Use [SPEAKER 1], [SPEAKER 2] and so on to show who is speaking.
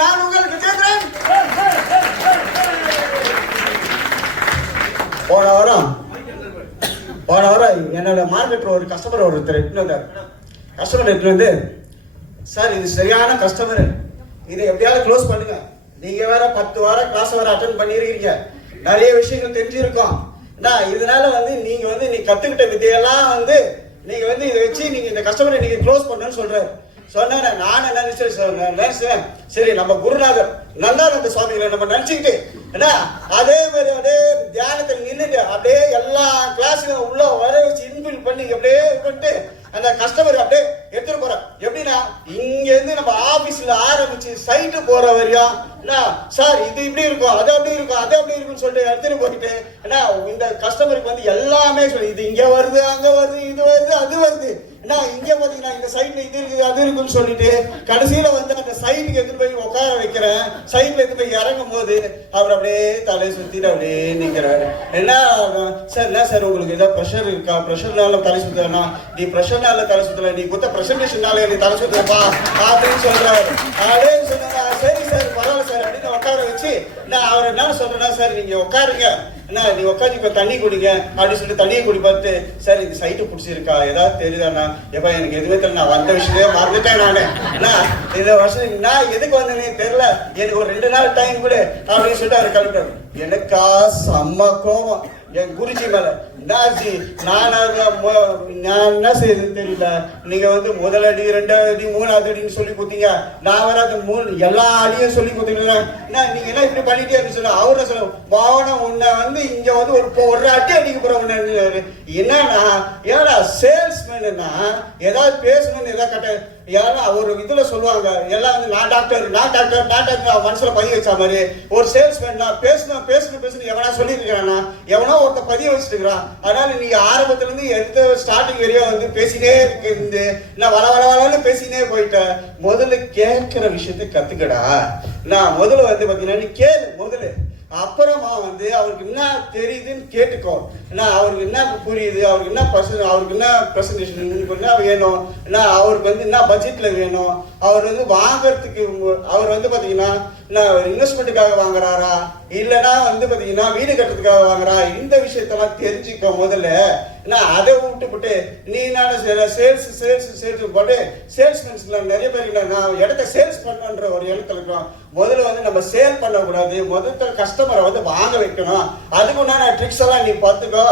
[SPEAKER 1] நான் உங்களுக்கு கேட்கிறேன் போன வாரம் போன வாரம் என்னோட மார்க்கெட்டில் ஒரு கஸ்டமர் ஒருத்தர் எட்டுன்னு வந்தார். கஸ்டமர் எட்டுன்னு வந்து சார் இது சரியான கஸ்டமர் இதை எப்படியாவது க்ளோஸ் பண்ணுங்க. நீங்க வேற பத்து வாரம் கிளாஸ் வேற அட்டன் பண்ணியிருக்கீங்க நிறைய விஷயங்கள் தெரிஞ்சிருக்கோம். இதனால வந்து நீங்க வந்து நீ கத்துக்கிட்ட விதையெல்லாம் வந்து நீங்க வந்து இதை வச்சு நீங்க இந்த கஸ்டமரை நீங்க க்ளோஸ் பண்ணுன்னு சொல்றாரு. சொன்னேன் நானே நினைச்சு நினைச்சேன் நினைச்சேன் சரி நம்ம குருநாதர் நந்தானந்த சுவாமிகளை நம்ம நினைச்சுக்கிட்டு என்ன? அதே மாதிரி அப்படியே தியானத்தில் நின்றுட்டு அப்படியே எல்லா கிளாஸுக்கும் உள்ள வர வச்சு இன்பில் பண்ணி அப்படியே பண்ணிட்டு அந்த கஸ்டமர் அப்படியே எடுத்துட்டு போறோம் எப்படின்னா இங்க இருந்து நம்ம ஆபீஸ்ல ஆரம்பிச்சு சைட்டு போற வரையும் என்ன? சார் இது இப்படி இருக்கும் அது அப்படி இருக்கும் அது அப்படி இருக்கும்னு சொல்லிட்டு எடுத்துட்டு போயிட்டு என்ன? இந்த கஸ்டமருக்கு வந்து எல்லாமே சொல்லி இது இங்க வருது அங்க வருது இது வருது அது வருது என்ன இங்க பாத்தீங்கன்னா இந்த சைட்ல இது இருக்குது அது இருக்குன்னு சொல்லிட்டு கடைசியில வந்து அந்த சைடுக்கு எடுத்து போய் உட்கார வைக்கிறேன். சைட்ல எடுத்து போய் இறங்கும் போது அவர் அப்படியே தலையை சுத்திட்டு அப்படியே நிக்கிறாரு. என்ன சார் என்ன சார் உங்களுக்கு ஏதாவது ப்ரெஷர் இருக்கா? ப்ரெஷர்னால தலை சுத்தனா நீ ப்ரெஷர்னால தலை சுத்தல நீ கொடுத்த ப்ரெசன்டேஷனால நீ தலை சுத்தப்பா அப்படின்னு சொல்றாரு. அப்படியே சொன்னா சரி சார் பரவாயில்ல சார் அப்படின்னு உட்கார வச்சு நான் அவர் என்ன சொல்றேன்னா சார் நீங்க உட்காருங்க. என்ன நீ உட்காந்து இப்போ தண்ணி குடிங்க அப்படின்னு சொல்லிட்டு தண்ணியை குடி பார்த்து சார் இந்த சைட்டு பிடிச்சிருக்கா? ஏதாவது தெரியுதாண்ணா? எப்பா எனக்கு எதுவுமே தெரியல. நான் வந்த விஷயத்தையே மறந்துட்டேன் நான். என்ன இந்த வருஷம் நான் எதுக்கு வந்தேனே தெரியல. எனக்கு ஒரு ரெண்டு நாள் டைம் கூட அப்படின்னு சொல்லிட்டு அவர் கிளம்பிட்டாரு. எனக்கா செம்ம கோபம். என் குருஜி மேலே. என்னாச்சு நான் நான் என்ன செய்யுதுன்னு தெரியல நீங்க வந்து முதல் அடி ரெண்டாவது அடி மூணாவது அடின்னு சொல்லி கொடுத்தீங்க. நான் வேற அந்த மூணு எல்லா அடியும் சொல்லி கொடுத்தீங்களா என்ன நீங்க என்ன இப்படி பண்ணிட்டே அப்படின்னு சொல்ல அவரை சொல்ல மௌன உன்னை வந்து இங்க வந்து ஒரு ஒரு அடி அடிக்க போற உன்னை என்னன்னா ஏடா சேல்ஸ்மேனுன்னா ஏதாவது பேசணும்னு ஏதாவது கட்ட ஏன்னா ஒரு இதுல சொல்லுவாங்க எல்லாம் வந்து நான் டாக்டர் நான் டாக்டர் நான் டாக்டர் மனசுல பதிய வச்ச மாதிரி ஒரு சேல்ஸ்மேன் நான் பேசணும் பேசணும் பேசணும் எவனா சொல்லியிருக்கிறானா எவனோ ஒருத்த பதிய வச்சிருக்கிறான் அதனால நீங்க ஆரம்பத்துல இருந்து எந்த ஸ்டார்டிங் வரையும் வந்து பேசினே இருக்கு நான் வள வள வளன்னு பேசினே போயிட்டேன் முதல்ல கேட்கிற விஷயத்தை கத்துக்கடா. நான் முதல்ல வந்து பாத்தீங்கன்னா நீ கேளு அப்புறமா வந்து அவருக்கு என்ன தெரியுதுன்னு கேட்டுக்கோ ஏன்னா அவருக்கு என்ன புரியுது? அவருக்கு என்ன பர்சன் அவருக்கு என்ன ப்ரெசன்டேஷன் என்ன வேணும். என்ன அவருக்கு வந்து என்ன பட்ஜெட்ல வேணும்? அவர் வந்து வாங்குறதுக்கு அவர் வந்து பார்த்தீங்கன்னா என்ன இன்வெஸ்ட்மெண்ட்டுக்காக வாங்குறாரா? இல்லைன்னா வந்து பார்த்தீங்கன்னா வீடு கட்டுறதுக்காக வாங்குறா இந்த விஷயத்தெல்லாம் தெரிஞ்சுக்கோ முதல்ல. என்ன அதை விட்டுப்புட்டு நீ என்ன செய்யற சேல்ஸ் சேல்ஸ் சேல்ஸ் போட்டு சேல்ஸ்மேன்ஸ்லாம் நிறைய பேர் இல்லை நான் இடத்த சேல்ஸ் பண்ணுன்ற ஒரு இடத்துல இருக்கிறோம். முதல்ல வந்து நம்ம சேல் பண்ணக்கூடாது. முதல்ல கஸ்டமரை வந்து வாங்க வைக்கணும். அதுக்கு உண்டான ட்ரிக்ஸ் எல்லாம் நீ பார்த்துக்கோ.